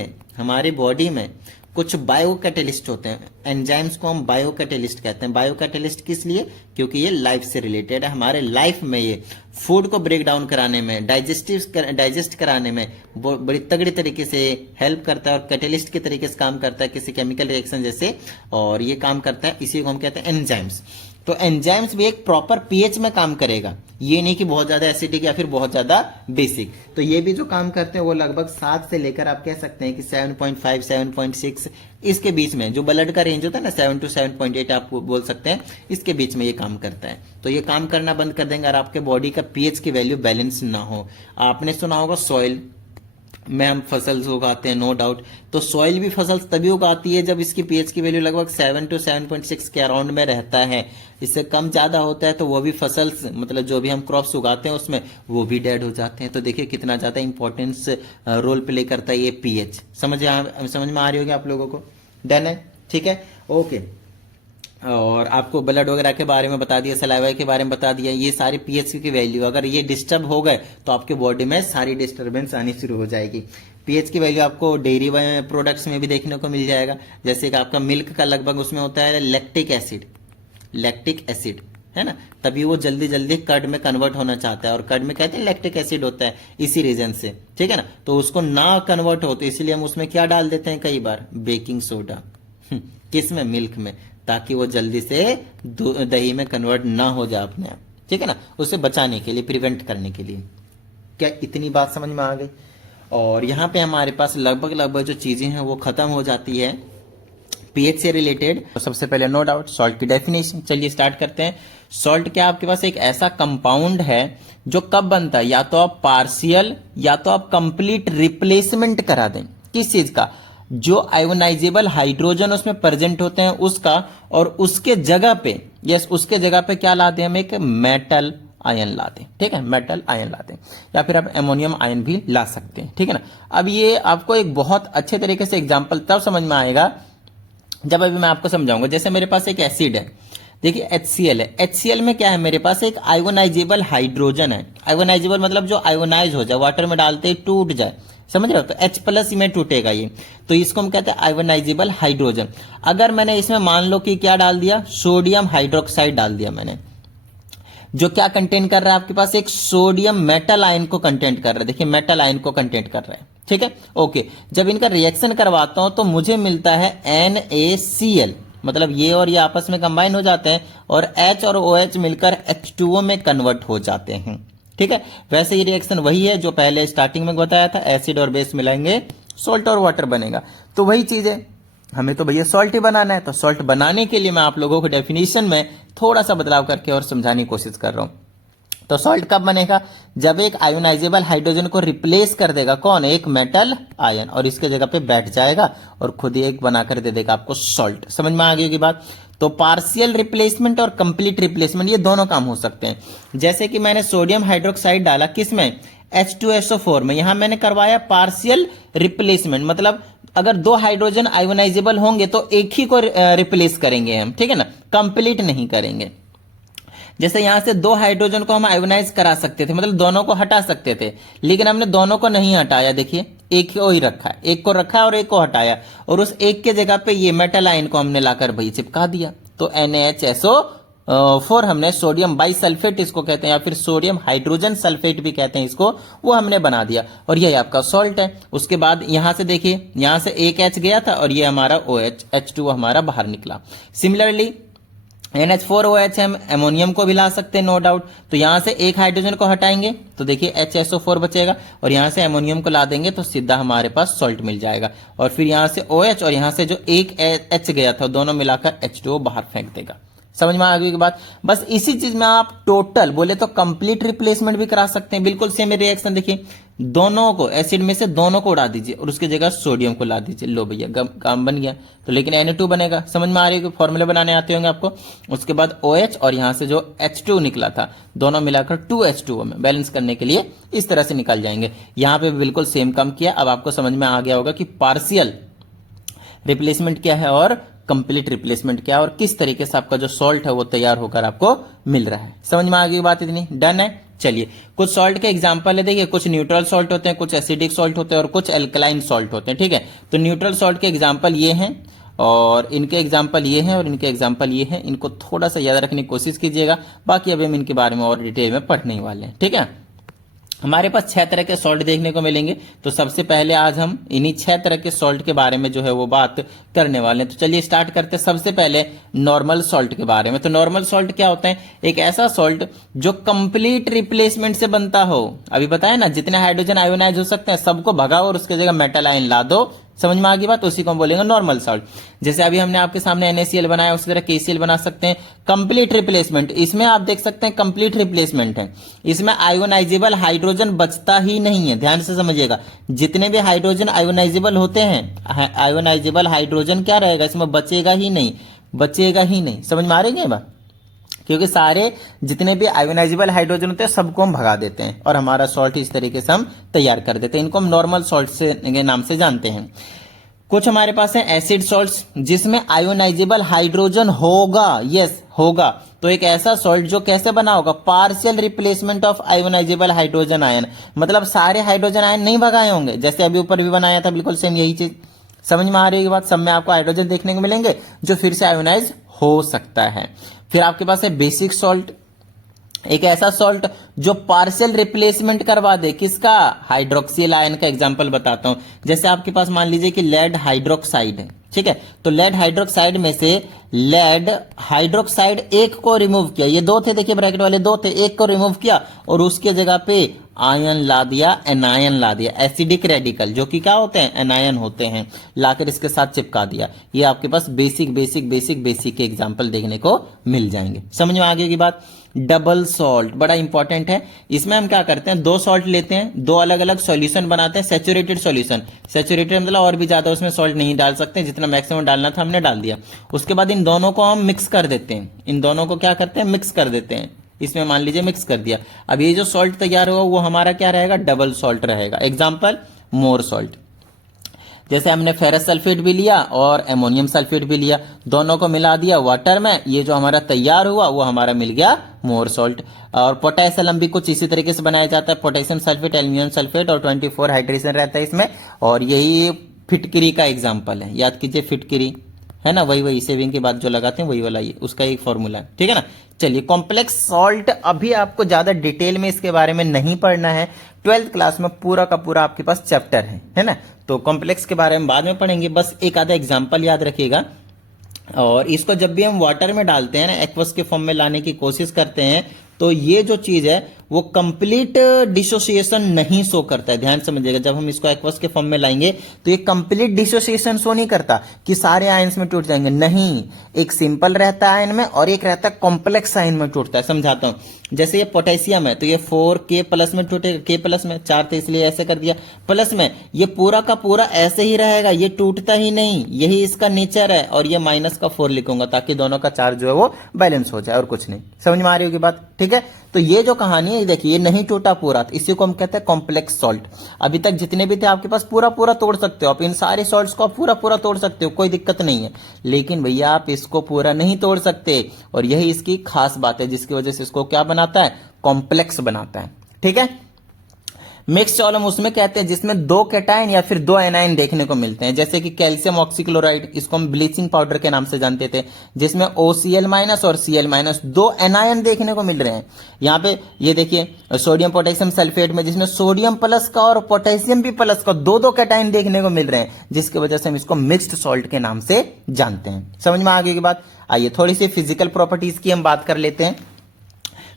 में कुछ बायो कैटेलिस्ट होते हैं, एंजाइम्स को हम बायो कैटेलिस्ट कहते हैं। बायो कैटेलिस्ट किस लिए? क्योंकि ये लाइफ से रिलेटेड है। हमारे लाइफ में ये फूड को ब्रेक डाउन कराने में, डाइजेस्ट कराने में बड़ी तगड़ी तरीके से हेल्प करता है, और कैटेलिस्ट के तरीके से काम करता है किसी केमिकल रिएक्शन जैसे, और ये काम करता है, इसी को हम कहते हैं एंजाइम्स। तो एंजाइम्स भी एक प्रॉपर पीएच में काम करेगा, ये नहीं कि बहुत ज्यादा एसिडिक या फिर बहुत ज्यादा बेसिक। तो ये भी जो काम करते हैं वो लगभग 7 से लेकर आप कह सकते हैं कि 7.5 7.6 इसके बीच में, जो ब्लड का रेंज होता है ना 7 to 7.8 आप बोल सकते हैं, इसके बीच में ये काम करता है। तो ये काम करना बंद कर देंगे अगर आपके बॉडी का पीएच की वैल्यू बैलेंस ना हो। आपने सुना होगा सॉइल में हम फसल उगाते हैं, नो डाउट। तो सॉइल भी फसल तभी उगाती है जब इसकी पीएच की वैल्यू लगभग 7 to 7.6 के अराउंड में रहता है। इससे कम ज्यादा होता है तो वो भी फसल, मतलब जो भी हम क्रॉप्स उगाते हैं उसमें, वो भी डेड हो जाते हैं। तो देखिए कितना ज्यादा इंपॉर्टेंस रोल प्ले करता है ये पीएच। समझ में आ रही होगी आप लोगों को? डन है, ठीक है, ओके। और आपको ब्लड वगैरह के बारे में बता दिया, सलाइवा के बारे में बता दिया। ये सारे पीएच की वैल्यू अगर ये डिस्टर्ब हो गए तो आपके बॉडी में सारी डिस्टर्बेंस आनी शुरू हो जाएगी। पीएच की वैल्यू आपको डेयरी प्रोडक्ट्स में भी देखने को मिल जाएगा, जैसे कि आपका मिल्क का लगभग उसमें होता है लैक्टिक एसिड, है ना, तभी वो जल्दी जल्दी कर्ड में कन्वर्ट होना चाहता है, और कर्ड में कहते हैं लैक्टिक एसिड होता है इसी रीजन से, ठीक है ना। तो उसको ना कन्वर्ट हो तो इसलिए हम उसमें क्या डाल देते हैं कई बार? Baking soda. किस में? मिल्क में, ताकि वो जल्दी से दही में कन्वर्ट ना हो जाए अपने आप, ठीक है ना, उससे बचाने के लिए, प्रिवेंट करने के लिए। क्या इतनी बात समझ में आ गई? और यहाँ पे हमारे पास लगभग जो चीजें हैं वो खत्म हो जाती है पीएच से रिलेटेड। तो सबसे पहले नो डाउट सॉल्ट की डेफिनेशन, चलिए स्टार्ट करते हैं। सॉल्ट क्या आपके पास एक ऐसा कंपाउंड है जो कब बनता है? या तो आप पार्शियल या तो आप कंप्लीट रिप्लेसमेंट करा दें। किस चीज का? जो आयोनाइजेबल हाइड्रोजन उसमें प्रेजेंट होते हैं उसका, और उसके जगह पे, यस, उसके जगह पे क्या लाते हैं हम, एक मेटल आयन लाते हैं, ठीक है, मेटल आयन लाते हैं, या फिर आप एमोनियम आयन भी ला सकते हैं, ठीक है ना। अब ये आपको एक बहुत अच्छे तरीके से एग्जांपल तब समझ में आएगा जब अभी मैं आपको समझाऊंगा। जैसे मेरे पास एक एसिड है, देखिए HCl है, HCl में क्या है, मेरे पास एक आयोनाइजेबल हाइड्रोजन है। आयोनाइजेबल मतलब जो आयोनाइज हो जाए, वाटर में डालते ही टूट जाए, समझ रहे हो, तो H+ में टूटेगा ये, तो इसको हम कहते हैं आयोनाइजेबल हाइड्रोजन। अगर मैंने इसमें मान लो कि क्या डाल दिया, सोडियम हाइड्रोक्साइड डाल दिया मैंने, जो क्या कंटेंट कर रहा है आपके पास, एक सोडियम मेटल आयन को कंटेंट कर रहा है, देखिए मेटल आयन को कंटेंट कर रहा है, ठीक है, ओके। जब इनका रिएक्शन करवाता हूं तो मुझे मिलता है NaCl, मतलब ये और ये आपस में कंबाइन हो जाते हैं और H और OH मिलकर H2O में कन्वर्ट हो जाते हैं, ठीक है। वैसे ये रिएक्शन वही है जो पहले स्टार्टिंग में बताया था, एसिड और बेस मिलाएंगे सॉल्ट और वाटर बनेगा, तो वही चीज है, हमें तो भैया सॉल्ट ही बनाना है। तो सॉल्ट बनाने के लिए मैं आप लोगों को डेफिनेशन में थोड़ा सा बदलाव करके और समझाने की कोशिश कर रहा हूं। तो सॉल्ट कब बनेगा, जब एक आयोनाइजेबल हाइड्रोजन को रिप्लेस कर देगा कौन, एक मेटल आयन, और इसके जगह पे बैठ जाएगा और खुद ही एक बनाकर दे देगा आपको सॉल्ट। समझ में आ गई होगी बात। तो पार्शियल रिप्लेसमेंट और कंप्लीट रिप्लेसमेंट, ये दोनों काम हो सकते हैं। जैसे कि मैंने सोडियम हाइड्रोक्साइड डाला किसमें, H2SO4 में, यहां मैंने करवाया पार्शियल रिप्लेसमेंट, मतलब अगर दो हाइड्रोजन आयोनाइजेबल होंगे तो एक ही को रिप्लेस करेंगे हम, ठीक है ना, कंप्लीट नहीं करेंगे। जैसे यहां से दो हाइड्रोजन को हम आयोनाइज करा सकते थे, मतलब दोनों को हटा सकते थे, लेकिन हमने दोनों को नहीं हटाया, देखिए एक को ही रखा है, एक को रखा और एक को हटाया, और उस एक के जगह पे ये मेटल आयन को हमने लाकर भाई चिपका दिया, तो NaHSO4 हमने, सोडियम बाइसल्फेट इसको कहते हैं, या फिर सोडियम हाइड्रोजन सल्फेट भी कहते हैं इसको, वो हमने बना दिया, और यही आपका सॉल्ट है। उसके बाद यहां से देखिए, यहां से एक H गया था और ये हमारा OH, H2O हमारा बाहर निकला। सिमिलरली NH4OH हम एमोनियम को भी ला सकते हैं, नो डाउट। तो यहां से एक हाइड्रोजन को हटाएंगे तो देखिए HSO4 बचेगा, और यहां से एमोनियम को ला देंगे तो सीधा हमारे पास सॉल्ट मिल जाएगा, और फिर यहां से OH और यहां से जो एक H गया था दोनों मिलाकर H2O बाहर फेंक देगा। समझ में आ गई की बात। बस इसी चीज में आप टोटल बोले तो कंप्लीट रिप्लेसमेंट भी करा सकते हैं, बिल्कुल सेम रिएक्शन। देखिए दोनों को, एसिड में से दोनों को उड़ा दीजिए और उसकी जगह सोडियम को ला दीजिए, लो भैया काम बन गया। तो लेकिन Na2 बनेगा, समझ में आ रही है, फॉर्मूले बनाने आते होंगे आपको। उसके बाद OH और यहां से जो H2 निकला था दोनों मिलाकर 2H2O में बैलेंस करने के लिए इस तरह से निकल जाएंगे। यहां पे बिल्कुल सेम काम किया। अब आपको समझ में आ गया होगा कि पार्शियल रिप्लेसमेंट क्या है और कंप्लीट रिप्लेसमेंट क्या है, और किस तरीके से आपका जो सॉल्ट है वो तैयार होकर आपको मिल रहा है। समझ में आ गई बात, इतनी डन है। चलिए कुछ सॉल्ट के एग्जांपल है, देखिए कुछ न्यूट्रल सॉल्ट होते हैं, कुछ एसिडिक सॉल्ट होते हैं और कुछ एल्कलाइन सॉल्ट होते हैं, ठीक है। तो न्यूट्रल सॉल्ट के एग्जांपल ये हैं और इनके एग्जांपल ये हैं और इनके एग्जांपल ये हैं, इनको थोड़ा सा याद रखने की कोशिश कीजिएगा, बाकी अभी हम इनके बारे में और डिटेल में पढ़ने ही वाले हैं, ठीक है। हमारे पास 6 तरह के सॉल्ट देखने को मिलेंगे, तो सबसे पहले आज हम इन्हीं 6 तरह के सॉल्ट के बारे में जो है वो बात करने वाले हैं। तो चलिए स्टार्ट करते हैं सबसे पहले नॉर्मल सॉल्ट के बारे में। तो नॉर्मल सॉल्ट क्या होता है, एक ऐसा सॉल्ट जो कंप्लीट रिप्लेसमेंट से बनता हो। अभी बताया ना, जितने हाइड्रोजन आयोनाइज हो सकते हैं सबको भगाओ और उसके जगह मेटल आयन ला दो, समझ में आ गई बात, उसी को हम बोलेंगे नॉर्मल सॉल्ट। जैसे अभी हमने आपके सामने NaCl बनाया, उसी तरह KCl बना सकते हैं। कंप्लीट रिप्लेसमेंट, इसमें आप देख सकते हैं कंप्लीट रिप्लेसमेंट है, इसमें आयोनाइजेबल हाइड्रोजन बचता ही नहीं है, ध्यान से समझिएगा। जितने भी हाइड्रोजन आयोनाइजेबल होते हैं, आयोनाइजेबल हाइड्रोजन क्या रहेगा इसमें, बचेगा ही नहीं, बचेगा ही नहीं। समझ में आ रही है बात, क्योंकि सारे जितने भी आयोनाइजेबल हाइड्रोजन होते हैं सबको हम भगा देते हैं और हमारा सॉल्ट इस तरीके से हम तैयार कर देते हैं। इनको हम नॉर्मल सॉल्ट से नाम से जानते हैं। कुछ हमारे पास है एसिड सॉल्ट्स जिसमें आयोनाइजेबल हाइड्रोजन होगा, यस होगा। तो एक ऐसा सॉल्ट जो कैसे बना होगा, partial replacement of ionisable hydrogen ion, मतलब सारे हाइड्रोजन आयन नहीं भगाए होंगे, जैसे अभी ऊपर भी बनाया था, बिल्कुल सेम यही चीज। समझ में आ रही है बात, सब में आपको हाइड्रोजन देखने को मिलेंगे जो फिर से आयोनाइज हो सकता है। फिर आपके पास है बेसिक सॉल्ट, एक ऐसा सॉल्ट जो पार्शियल रिप्लेसमेंट करवा दे, किसका, हाइड्रोक्सिल आयन का एग्जांपल बताता हूं। जैसे आपके पास मान लीजिए कि लेड हाइड्रोक्साइड है, ठीक है। तो लेड हाइड्रोक्साइड में से लेड हाइड्रोक्साइड एक को रिमूव किया, ये दो थे, देखिए ब्रैकेट वाले दो थे, एक को रिमूव किया और उसके जगह पे आयन ला दिया, एनायन ला दिया, एसिडिक रेडिकल जो कि क्या होते हैं, एनायन होते हैं, लाकर इसके साथ चिपका दिया। ये आपके पास बेसिक बेसिक बेसिक बेसिक के एग्जाम्पल देखने को मिल जाएंगे। समझ में आगे की बात। डबल सॉल्ट बड़ा इंपॉर्टेंट है। इसमें हम क्या करते हैं, दो सॉल्ट लेते हैं, दो अलग अलग सॉल्यूशन बनाते हैं, सैचुरेटेड सॉल्यूशन। सैचुरेटेड मतलब और भी ज्यादा उसमें सॉल्ट नहीं डाल सकते, जितना मैक्सिमम डालना था हमने डाल दिया। उसके बाद इन दोनों को हम मिक्स कर देते हैं, इन दोनों को क्या करते हैं, मिक्स कर देते हैं। इसमें मान लीजिए मिक्स कर दिया, अब ये जो सॉल्ट तैयार होगा वो हमारा क्या रहेगा, डबल सॉल्ट रहेगा। एग्जाम्पल मोर सॉल्ट। जैसे हमने फेरस सल्फेट भी लिया और एमोनियम सल्फेट भी लिया, दोनों को मिला दिया वाटर में, ये जो हमारा तैयार हुआ वो हमारा मिल गया मोर सॉल्ट। और पोटेशियम भी कुछ इसी तरीके से बनाया जाता है, पोटेशियम सल्फेट, एल्यूमिनियम सल्फेट और 24 हाइड्रेशन रहता है इसमें। और यही फिटकरी का एग्जाम्पल है, याद कीजिए फिटकरी है ना, वही सेविंग के बाद जो लगाते हैं वही वाला, ये उसका एक फॉर्मूला है, ठीक है ना। चलिए कॉम्प्लेक्स सॉल्ट अभी आपको ज्यादा डिटेल में इसके बारे में नहीं पढ़ना है, 12th क्लास में पूरा का पूरा आपके पास चैप्टर है ना। तो कॉम्प्लेक्स के बारे में बाद में पढ़ेंगे, बस एक आधा एग्जाम्पल याद रखिएगा। और इसको जब भी हम वाटर में डालते हैं ना, एक्वस के फॉर्म में लाने की कोशिश करते हैं, तो ये जो चीज है वो कंप्लीट डिसोसिएशन नहीं शो करता है। ध्यान समझिएगा, जब हम इसको एक्वस के फॉर्म में लाएंगे तो ये कंप्लीट डिसोसिएशन शो नहीं करता कि सारे आयंस में टूट जाएंगे, नहीं। एक सिंपल रहता है आयन में और एक रहता है कॉम्प्लेक्स आयन में टूटता है। समझाता हूं, जैसे ये पोटेशियम है तो ये 4K प्लस में टूटेगा, K प्लस में 4 थे इसलिए ऐसे कर दिया, प्लस में ये पूरा का पूरा ऐसे ही रहेगा, ये टूटता ही नहीं, यही इसका नेचर है। और ये माइनस का 4 लिखूंगा ताकि दोनों का चार्ज जो है वो बैलेंस हो जाए, और कुछ नहीं। समझ में आ रही होगी बात, ठीक है। तो ये जो कहानी है देखिए, ये नहीं टूटा पूरा, तो इसी को हम कहते हैं कॉम्प्लेक्स सॉल्ट। अभी तक जितने भी थे आपके पास पूरा पूरा तोड़ सकते हो आप, इन सारे सॉल्ट्स को आप पूरा पूरा तोड़ सकते हो, कोई दिक्कत नहीं है। लेकिन भैया आप इसको पूरा नहीं तोड़ सकते, और यही इसकी खास बात है जिसकी वजह से इसको क्या बनाता है, कॉम्प्लेक्स बनाता है, ठीक है। मिक्स सॉल्ट उसमें कहते हैं जिसमें दो कैटायन या फिर दो एनायन देखने को मिलते हैं, जैसे कि कैल्शियम ऑक्सीक्लोराइड, इसको हम ब्लीचिंग पाउडर के नाम से जानते थे, जिसमें OCl- और Cl- दो एनायन देखने को मिल रहे हैं। यहाँ पे ये देखिए सोडियम पोटेशियम सल्फेट में, जिसमें सोडियम प्लस का और पोटेशियम भी प्लस का दो दो कैटायन देखने को मिल रहे हैं, जिसकी वजह से हम इसको मिक्स्ड सॉल्ट के नाम से जानते हैं। समझ में आगे की बात। आइए थोड़ी सी फिजिकल प्रॉपर्टीज की हम बात कर लेते हैं।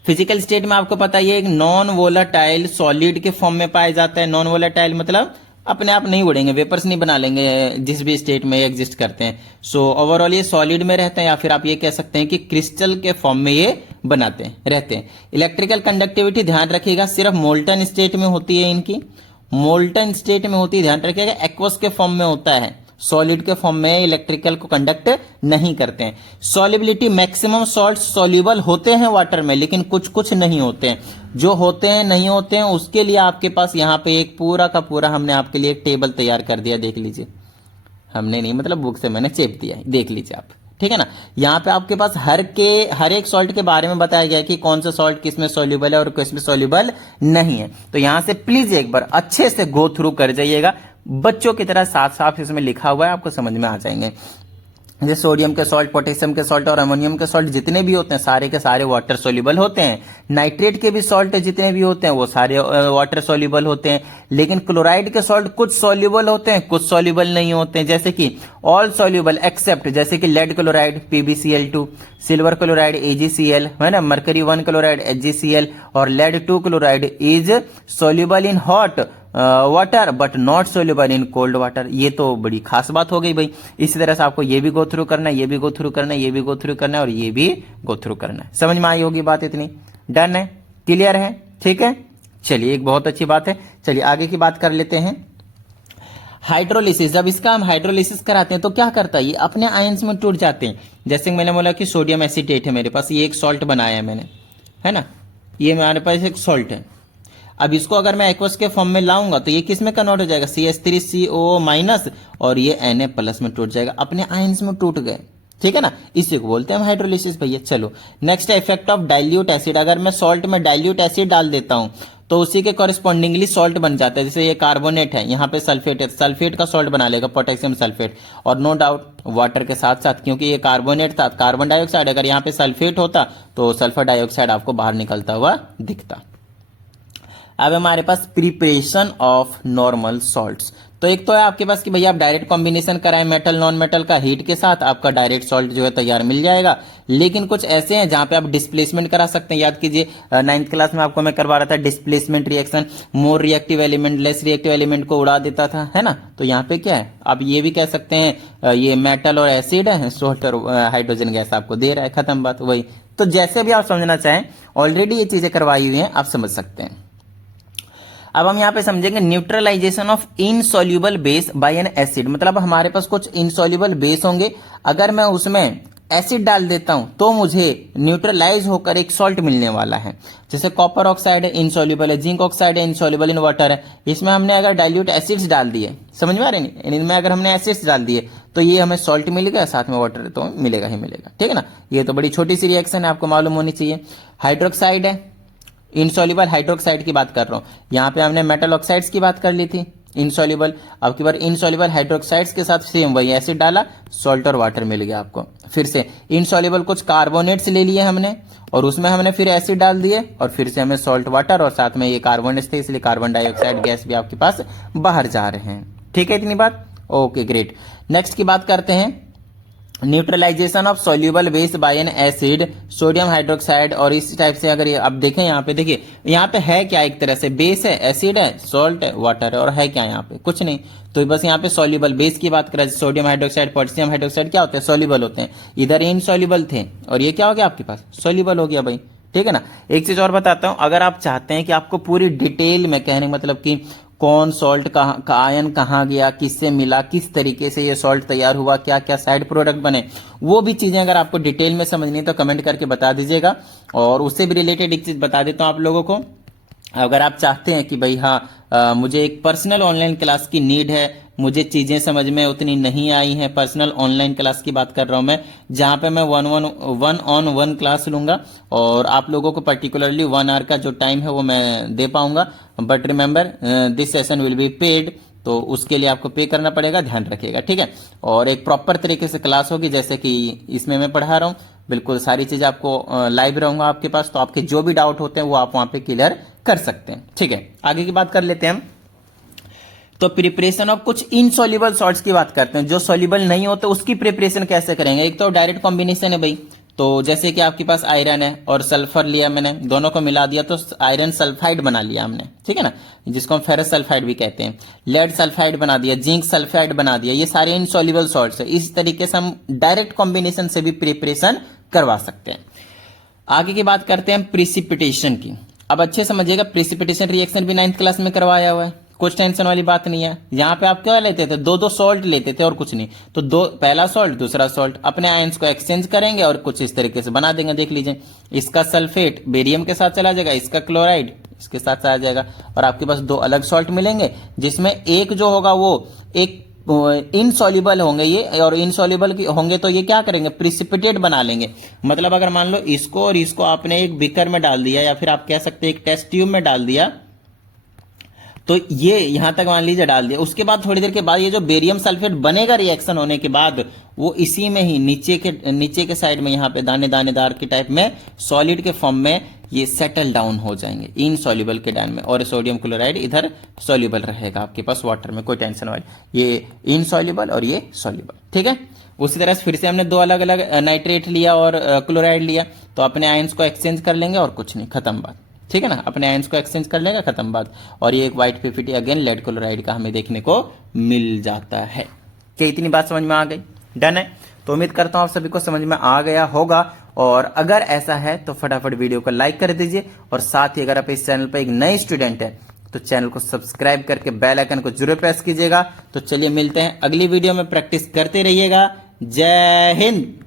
फिजिकल स्टेट में आपको पता है ये एक नॉन वोलाटाइल सॉलिड के फॉर्म में पाया जाता है। नॉन वोलाटाइल मतलब अपने आप नहीं उड़ेंगे, वेपर्स नहीं बना लेंगे जिस भी स्टेट में एग्जिस्ट करते हैं। सो ओवरऑल ये सॉलिड में रहते हैं, या फिर आप ये कह सकते हैं कि क्रिस्टल के फॉर्म में ये रहते हैं। इलेक्ट्रिकल कंडक्टिविटी ध्यान रखिएगा सिर्फ मोल्टन स्टेट में होती है, इनकी मोल्टन स्टेट में होती है, ध्यान रखिएगा। एक्वस के फॉर्म में होता है, सॉलिड के फॉर्म में इलेक्ट्रिकल को कंडक्ट नहीं करते हैं। सॉलिबिलिटी मैक्सिमम सॉल्ट सॉल्युबल होते हैं वाटर में, लेकिन कुछ कुछ नहीं होते हैं। जो होते हैं नहीं होते हैं उसके लिए आपके पास यहाँ पे एक पूरा का पूरा हमने आपके लिए एक टेबल तैयार कर दिया, देख लीजिए। हमने नहीं मतलब बुक से मैंने चेप दिया है, देख लीजिए आप, ठीक है ना। यहाँ पे आपके पास हर एक सॉल्ट के बारे में बताया गया है कि कौन सा सॉल्ट किसमें सॉल्युबल है और किसमें सॉल्युबल नहीं है। तो यहां से प्लीज एक बार अच्छे से गो थ्रू कर जाइएगा, बच्चों की तरह साफ साफ इसमें लिखा हुआ है, आपको समझ में आ जाएंगे। जैसे सोडियम के सॉल्ट, पोटेशियम के सॉल्ट और अमोनियम के सॉल्ट जितने भी होते हैं सारे के सारे वाटर सोल्यूबल होते हैं। नाइट्रेट के भी सॉल्ट जितने भी होते हैं वो सारे वाटर सोल्यूबल होते हैं। लेकिन क्लोराइड के सॉल्ट कुछ सोल्यूबल होते हैं, कुछ सोल्यूबल नहीं होते हैं, जैसे कि ऑल सोल्यूबल एक्सेप्ट, जैसे कि lead chloride PbCl2, silver chloride AgCl है ना, मरकरी 1 क्लोराइड HgCl और lead 2 chloride is soluble in hot water but not soluble in cold water. ये तो बड़ी खास बात हो गई भाई। इसी तरह से आपको ये भी गो थ्रू करना है, ये भी गो थ्रू करना है, ये भी गो थ्रू करना है और ये भी गो थ्रू करना है। समझ में आई होगी बात, इतनी डन है, क्लियर है, ठीक है। चलिए एक बहुत अच्छी बात है, चलिए आगे की बात कर लेते हैं। हाइड्रोलिसिस, जब इसका हम हाइड्रोलिसिस कराते हैं तो क्या करता है, ये अपने आयंस में टूट जाते हैं। जैसे मैंने बोला कि सोडियम एसीटेट है मेरे पास, ये एक सॉल्ट बनाया है मैंने, है ना, ये मेरे पास एक सॉल्ट है। अब इसको अगर मैं एक्वस के फॉर्म में लाऊंगा तो ये किस में कन्वर्ट हो जाएगा, CH3CO- और ये Na+ में टूट जाएगा, अपने आयंस में टूट गए, ठीक है ना। इसी को बोलते हैं हम हाइड्रोलिसिस भैया। चलो नेक्स्ट है इफेक्ट ऑफ डाइल्यूट एसिड। अगर मैं सॉल्ट में डाइल्यूट एसिड डाल देता हूं तो उसी के कॉरेस्पॉन्डिंगली सॉल्ट बन जाता है। जैसे ये कार्बोनेट है, यहाँ पे सल्फेट है, सल्फेट का सॉल्ट बना लेगा पोटेशियम सल्फेट, और नो डाउट वाटर के साथ साथ, क्योंकि ये कार्बोनेट था, कार्बन डाइऑक्साइड, अगर यहाँ पे सल्फेट होता तो सल्फर डाइऑक्साइड आपको बाहर निकलता हुआ दिखता। अब हमारे पास प्रिपरेशन ऑफ नॉर्मल सॉल्ट्स, तो एक तो है आपके पास कि भैया आप डायरेक्ट कॉम्बिनेशन कराएं मेटल नॉन मेटल का हीट के साथ, आपका डायरेक्ट सॉल्ट जो है तैयार मिल जाएगा। लेकिन कुछ ऐसे हैं जहां पे आप डिस्प्लेसमेंट करा सकते हैं। याद कीजिए 9th क्लास में आपको मैं करवा रहा था displacement reaction, more reactive element less reactive element को उड़ा देता था, है ना। तो यहाँ पे क्या है, आप ये भी कह सकते हैं ये मेटल और एसिड है, सॉल्ट और हाइड्रोजन गैस आपको दे रहा है, खत्म बात वही। तो जैसे भी आप समझना चाहें, ऑलरेडी ये चीजें करवाई हुई हैं, आप समझ सकते हैं। अब हम यहाँ पे समझेंगे neutralization of insoluble base by an acid. मतलब हमारे पास कुछ इनसॉल्युबल बेस होंगे, अगर मैं उसमें एसिड डाल देता हूं तो मुझे न्यूट्रलाइज होकर एक सॉल्ट मिलने वाला है। जैसे कॉपर ऑक्साइड है इनसॉल्युबल है, जिंक ऑक्साइड है इनसॉल्युबल इन वाटर है। इसमें हमने अगर डाइल्यूट एसिड्स डाल दिए, समझ में आ रहे नहीं, इनमें अगर हमने एसिड्स डाल दिए तो ये हमें सॉल्ट मिल गया, साथ में वाटर तो मिलेगा ही मिलेगा, ठीक है ना। ये तो बड़ी छोटी सी रिएक्शन है, आपको मालूम होनी चाहिए। हाइड्रोक्साइड है इनसॉल्युबल, हाइड्रोक्साइड की बात कर रहा हूं। यहां पे हमने मेटल ऑक्साइड्स की बात कर ली थी इनसॉल्युबल। अब की बार इनसॉल्युबल हाइड्रोक्साइड्स के साथ सेम वही एसिड डाला, सॉल्ट और वाटर मिल गया आपको। फिर से इनसॉल्युबल कुछ कार्बोनेट्स ले लिए हमने और उसमें हमने फिर एसिड डाल दिए और फिर से हमें सॉल्ट वाटर और साथ में ये कार्बोनेट्स थे, इसलिए कार्बन डाइऑक्साइड गैस भी आपके पास बाहर जा रहे हैं। ठीक है इतनी बात, ओके ग्रेट। नेक्स्ट की बात करते हैं neutralization of soluble base by an acid, sodium hydroxide. और इस टाइप से अगर आप देखें यहाँ पे, देखिए यहाँ पे है क्या, एक तरह से बेस है, एसिड है, सॉल्ट है, वाटर है, और है क्या यहाँ पे, कुछ नहीं। तो बस यहाँ पे सॉल्युबल बेस की बात करें, सोडियम हाइड्रोक्साइड पोटेशियम हाइड्रोक्साइड क्या होते हैं, सॉल्युबल होते हैं। इधर इनसॉल्युबल थे और ये क्या हो गया आपके पास, सॉल्युबल हो गया भाई, ठीक है ना। एक चीज और बताता हूं, अगर आप चाहते हैं कि आपको पूरी डिटेल में कहने मतलब कि कौन सॉल्ट का आयन कहाँ गया, किससे मिला, किस तरीके से ये सॉल्ट तैयार हुआ, क्या क्या साइड प्रोडक्ट बने, वो भी चीजें अगर आपको डिटेल में समझनी है तो कमेंट करके बता दीजिएगा। और उससे भी रिलेटेड एक चीज बता देता हूं आप लोगों को, अगर आप चाहते हैं कि भाई हाँ मुझे एक पर्सनल ऑनलाइन क्लास की नीड है, मुझे चीजें समझ में उतनी नहीं आई हैं, पर्सनल ऑनलाइन क्लास की बात कर रहा हूं मैं, जहां पे मैं वन ऑन वन क्लास लूंगा और आप लोगों को पर्टिकुलरली 1 आवर का जो टाइम है वो मैं दे पाऊंगा। But remember this session will be paid, तो उसके लिए आपको पे करना पड़ेगा, ध्यान रखिएगा, ठीक है। और एक प्रॉपर तरीके से क्लास होगी जैसे कि इसमें मैं पढ़ा रहा हूँ, बिल्कुल सारी चीजें आपको लाइव रहूंगा आपके पास, तो आपके जो भी डाउट होते हैं वो आप वहां पे क्लियर कर सकते हैं, ठीक है। आगे की बात कर लेते हैं हम। तो प्रिपरेशन ऑफ कुछ इनसॉल्युबल सॉल्ट्स की बात करते हैं, जो सॉल्युबल नहीं होते उसकी प्रिपरेशन कैसे करेंगे। एक तो डायरेक्ट कॉम्बिनेशन है भाई, तो जैसे कि आपके पास आयरन है और सल्फर लिया मैंने, दोनों को मिला दिया तो आयरन सल्फाइड बना लिया हमने, ठीक है ना, जिसको हम फेरस सल्फाइड भी कहते हैं। लेड सल्फाइड बना दिया, जिंक सल्फाइड बना दिया, ये सारे इनसॉल्युबल सॉल्ट्स है। इस तरीके से हम डायरेक्ट कॉम्बिनेशन से भी प्रिपरेशन करवा सकते हैं। आगे की बात करते हैं प्रिसिपिटेशन की। अब अच्छे समझिएगा, प्रिसिपिटेशन रिएक्शन भी 9th क्लास में करवाया हुआ है, कुछ टेंशन वाली बात नहीं है। यहाँ पे आप क्या लेते थे, दो सॉल्ट लेते थे और कुछ नहीं, तो पहला सॉल्ट दूसरा सॉल्ट, अपने आयंस को एक्सचेंज करेंगे और कुछ इस तरीके से बना देंगे। देख लीजिए, इसका सल्फेट बेरियम के साथ चला जाएगा, इसका क्लोराइड इसके साथ चला जाएगा और आपके पास 2 अलग सॉल्ट मिलेंगे, जिसमें एक जो होगा वो एक इनसॉल्युबल होंगे ये, और इनसॉल्युबल होंगे तो ये क्या करेंगे, प्रिसिपिटेट बना लेंगे। मतलब अगर मान लो इसको और इसको आपने एक बीकर में डाल दिया या फिर आप कह सकते हैं एक टेस्ट ट्यूब में डाल दिया, तो ये यहां तक मान लीजिए डाल दिया, उसके बाद थोड़ी देर के बाद ये जो बेरियम सल्फेट बनेगा रिएक्शन होने के बाद, वो इसी में ही नीचे के साइड में यहाँ पे दानेदार के टाइप में सॉलिड के फॉर्म में ये सेटल डाउन हो जाएंगे इनसॉल्युबल के डायन में, और सोडियम क्लोराइड इधर सॉल्युबल रहेगा आपके पास वाटर में, कोई टेंशन वाली, ये इनसॉल्युबल और ये सॉल्युबल, ठीक है। उसी तरह से फिर से हमने 2 अलग अलग नाइट्रेट लिया और क्लोराइड लिया, तो अपने आयंस को एक्सचेंज कर लेंगे और कुछ नहीं, खत्म बात, ठीक है ना। अपने आयंस को एक्सचेंज कर लेगा, खत्म बात। और ये एक white PPT again lead chloride का हमें देखने को मिल जाता है। क्या इतनी बात समझ में आ गई, डन है। तो उम्मीद करता हूं आप सभी को समझ में आ गया होगा, और अगर ऐसा है तो फटाफट वीडियो को लाइक कर दीजिए, और साथ ही अगर आप इस चैनल पर एक नए स्टूडेंट है तो चैनल को सब्सक्राइब करके बेल आइकन को जरूर प्रेस कीजिएगा। तो चलिए मिलते हैं अगली वीडियो में, प्रैक्टिस करते रहिएगा। जय हिंद।